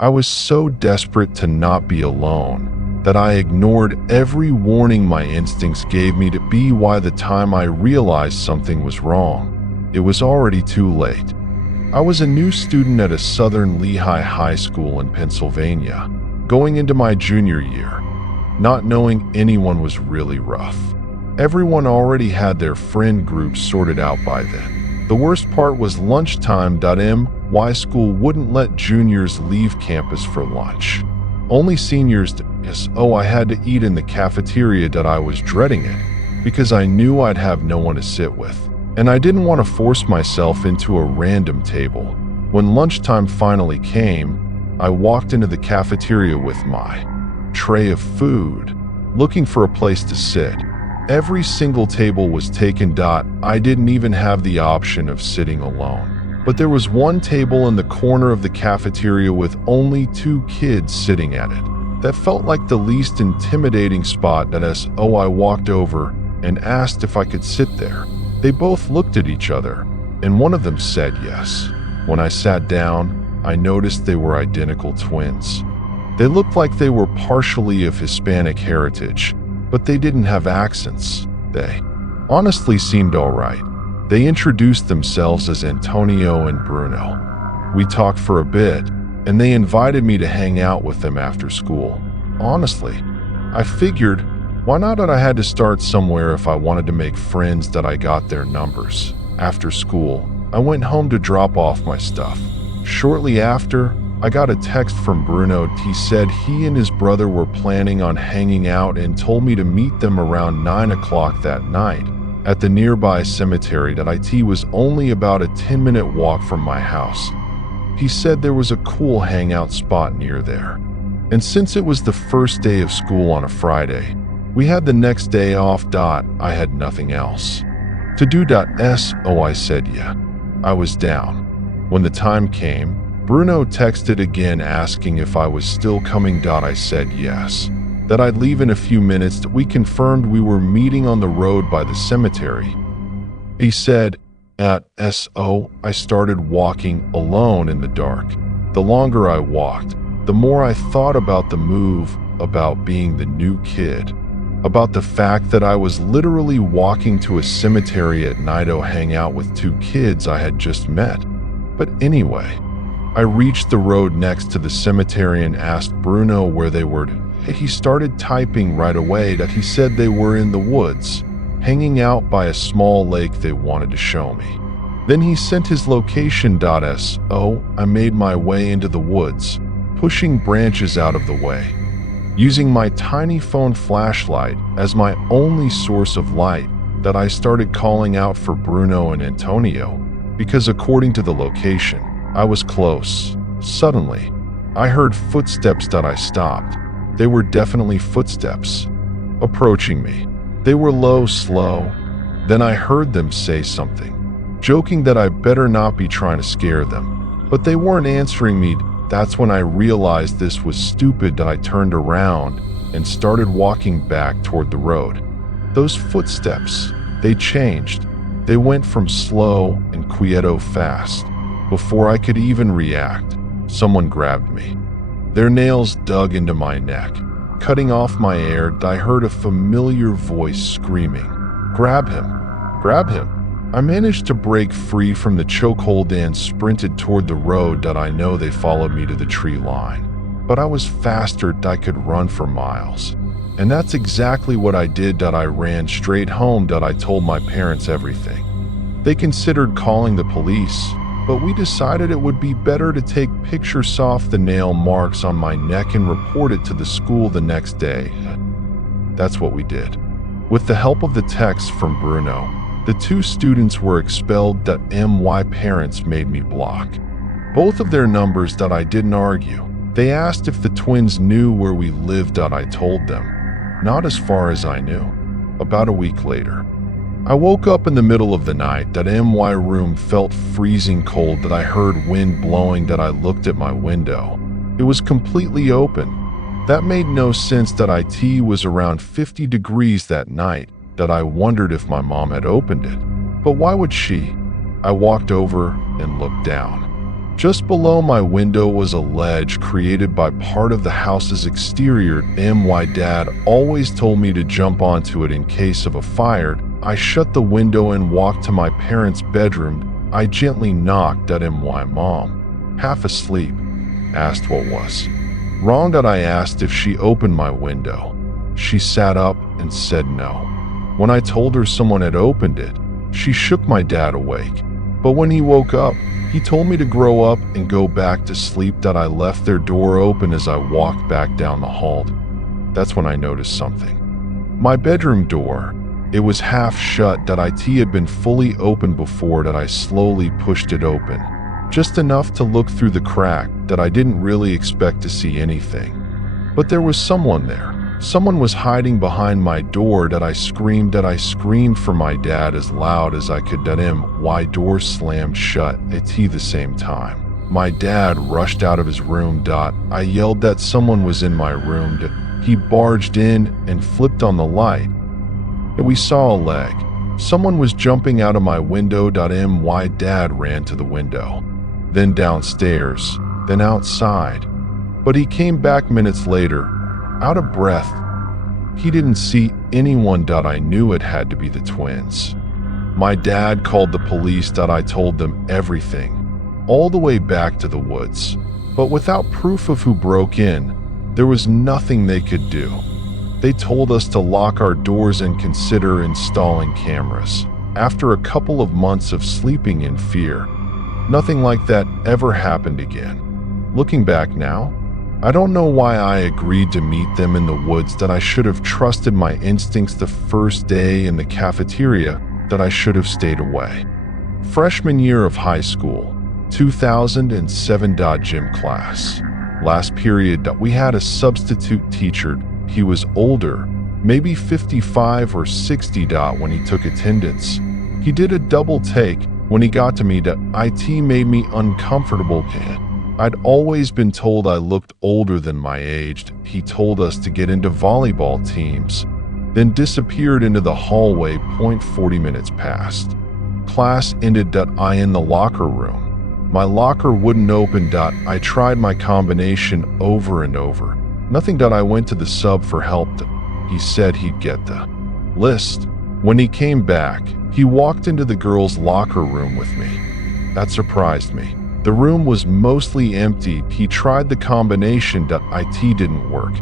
I was so desperate to not be alone that I ignored every warning my instincts gave me to be. By the time I realized something was wrong, it was already too late. I was a new student at a Southern Lehigh High School in Pennsylvania, going into my junior year. Not knowing anyone was really rough. Everyone already had their friend groups sorted out by then. The worst part was lunchtime. My school wouldn't let juniors leave campus for lunch. Only seniors did. I had to eat in the cafeteria. I was dreading it because I knew I'd have no one to sit with, and I didn't want to force myself into a random table. When lunchtime finally came, I walked into the cafeteria with my tray of food, looking for a place to sit. Every single table was taken. I didn't even have the option of sitting alone. But there was one table in the corner of the cafeteria with only 2 kids sitting at it. That felt like the least intimidating spot. I walked over and asked if I could sit there. They both looked at each other, and one of them said yes. When I sat down, I noticed they were identical twins. They looked like they were partially of Hispanic heritage, but they didn't have accents. They honestly seemed all right. They introduced themselves as Antonio and Bruno. We talked for a bit, and they invited me to hang out with them after school. Honestly, I figured, why not? I had to start somewhere if I wanted to make friends. I got their numbers. After school, I went home to drop off my stuff. Shortly after, I got a text from Bruno. He said he and his brother were planning on hanging out and told me to meet them around 9 o'clock that night at the nearby cemetery. It was only about a 10-minute walk from my house. He said there was a cool hangout spot near there. And since it was the first day of school on a Friday, we had the next day off. I had nothing else to do. I said yeah. I was down. When the time came, Bruno texted again asking if I was still coming. I said yes, that I'd leave in a few minutes. We confirmed we were meeting on the road by the cemetery. He said, I started walking alone in the dark. The longer I walked, the more I thought about the move, about being the new kid, about the fact that I was literally walking to a cemetery at night to hang out with 2 kids I had just met. But anyway, I reached the road next to the cemetery and asked Bruno where they were. He started typing right away that he said they were in the woods, hanging out by a small lake they wanted to show me. Then he sent his location. I made my way into the woods, pushing branches out of the way. Using my tiny phone flashlight as my only source of light, I started calling out for Bruno and Antonio, because according to the location, I was close. Suddenly, I heard footsteps. I stopped. They were definitely footsteps approaching me. They were low, slow. Then I heard them say something, joking that I better not be trying to scare them. But they weren't answering me. That's when I realized this was stupid. I turned around and started walking back toward the road. Those footsteps, they changed. They went from slow and quieto fast. Before I could even react, someone grabbed me. Their nails dug into my neck, cutting off my air. I heard a familiar voice screaming, "Grab him! Grab him!" I managed to break free from the chokehold and sprinted toward the road. I know they followed me to the tree line, but I was faster. I could run for miles. And that's exactly what I did. I ran straight home. I told my parents everything. They considered calling the police, but we decided it would be better to take pictures of the nail marks on my neck and report it to the school the next day. That's what we did. With the help of the text from Bruno, the 2 students were expelled. My parents made me block both of their numbers. I didn't argue. They asked if the twins knew where we lived. I told them, not as far as I knew. About a week later, I woke up in the middle of the night. My room felt freezing cold. I heard wind blowing. I looked at my window. It was completely open. That made no sense. It was around 50 degrees that night. I wondered if my mom had opened it. But why would she? I walked over and looked down. Just below my window was a ledge created by part of the house's exterior. My dad always told me to jump onto it in case of a fire. I shut the window and walked to my parents' bedroom. I gently knocked at my mom, half asleep, asked what was wrong. I asked if she opened my window. She sat up and said no. When I told her someone had opened it, she shook my dad awake. But when he woke up, he told me to grow up and go back to sleep. I left their door open as I walked back down the hall. That's when I noticed something. My bedroom door, it was half shut. It had been fully open before. I slowly pushed it open, just enough to look through the crack. I didn't really expect to see anything. But there was someone there. Someone was hiding behind my door. I screamed for my dad as loud as I could. My door slammed shut at the same time. My dad rushed out of his room. I yelled that someone was in my room. He barged in and flipped on the light. We saw a leg. Someone was jumping out of my window. My dad ran to the window, then downstairs, then outside. But he came back minutes later, out of breath. He didn't see anyone. I knew it had to be the twins. My dad called the police. I told them everything, all the way back to the woods. But without proof of who broke in, there was nothing they could do. They told us to lock our doors and consider installing cameras. After a couple of months of sleeping in fear, nothing like that ever happened again. Looking back now, I don't know why I agreed to meet them in the woods. I should have trusted my instincts the first day in the cafeteria. I should have stayed away. Freshman year of high school, 2007. Gym class. Last period. We had a substitute teacher. He was older, maybe 55 or 60. When he took attendance, he did a double take. When he got to me, it made me uncomfortable. I'd always been told I looked older than my age. He told us to get into volleyball teams, then disappeared into the hallway. 40 minutes passed. Class ended. I in the locker room. My locker wouldn't open. I tried my combination over and over. Nothing. I went to the sub for help. He said he'd get the list. When he came back, he walked into the girls' locker room with me. That surprised me. The room was mostly empty. He tried the combination. It didn't work.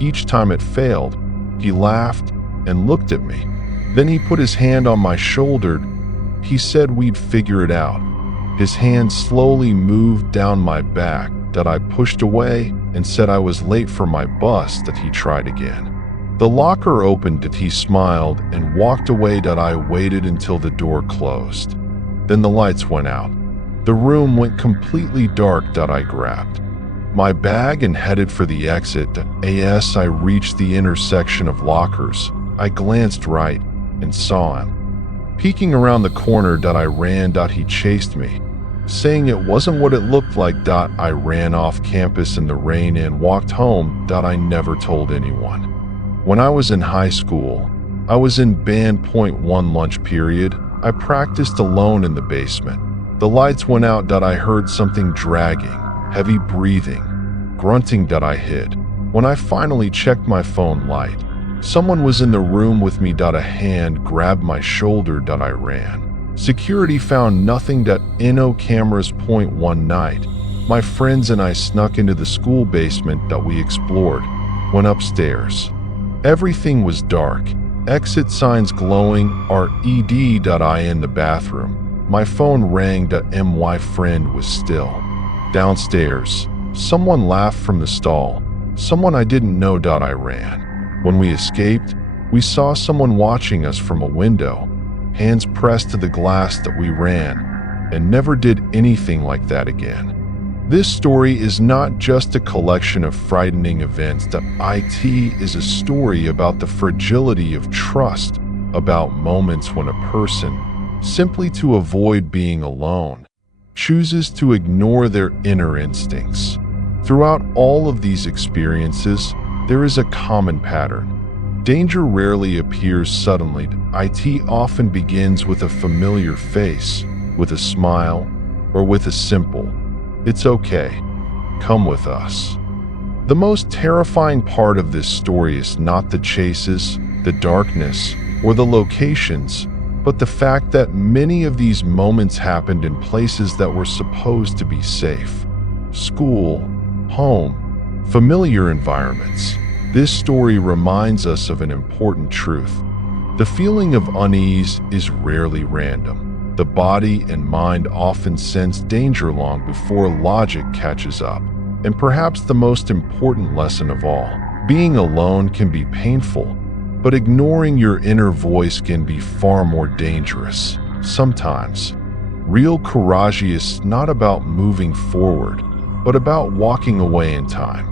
Each time it failed, he laughed and looked at me. Then he put his hand on my shoulder. He said we'd figure it out. His hand slowly moved down my back. I pushed away and said I was late for my bus. He tried again. The locker opened. He smiled and walked away. I waited until the door closed. Then the lights went out. The room went completely dark. I grabbed my bag and headed for the exit. As I reached the intersection of lockers, I glanced right and saw him. Peeking around the corner. I ran. He chased me, saying it wasn't what it looked like. I ran off campus in the rain and walked home. I never told anyone. When I was in high school, I was in band. 1 lunch period. I practiced alone in the basement. The lights went out. I heard something dragging, heavy breathing, grunting. I hid. When I finally checked my phone light, someone was in the room with me. A hand grabbed my shoulder. I ran. Security found nothing. No cameras. 1 night, my friends and I snuck into the school basement. We explored, went upstairs. Everything was dark. Exit signs glowing. RED. I in the bathroom. My phone rang. My friend was still downstairs. Someone laughed from the stall. Someone I didn't know. I ran. When we escaped, we saw someone watching us from a window. Hands pressed to the glass. We ran and never did anything like that again. This story is not just a collection of frightening events. It is a story about the fragility of trust, about moments when a person, simply to avoid being alone, chooses to ignore their inner instincts. Throughout all of these experiences, there is a common pattern. Danger rarely appears suddenly. It often begins with a familiar face, with a smile, or with a simple, It's okay. Come with us. The most terrifying part of this story is not the chases, the darkness, or the locations, but the fact that many of these moments happened in places that were supposed to be safe. School, home, familiar environments. This story reminds us of an important truth. The feeling of unease is rarely random. The body and mind often sense danger long before logic catches up. And perhaps the most important lesson of all, being alone can be painful, but ignoring your inner voice can be far more dangerous. Sometimes, real courage is not about moving forward, but about walking away in time.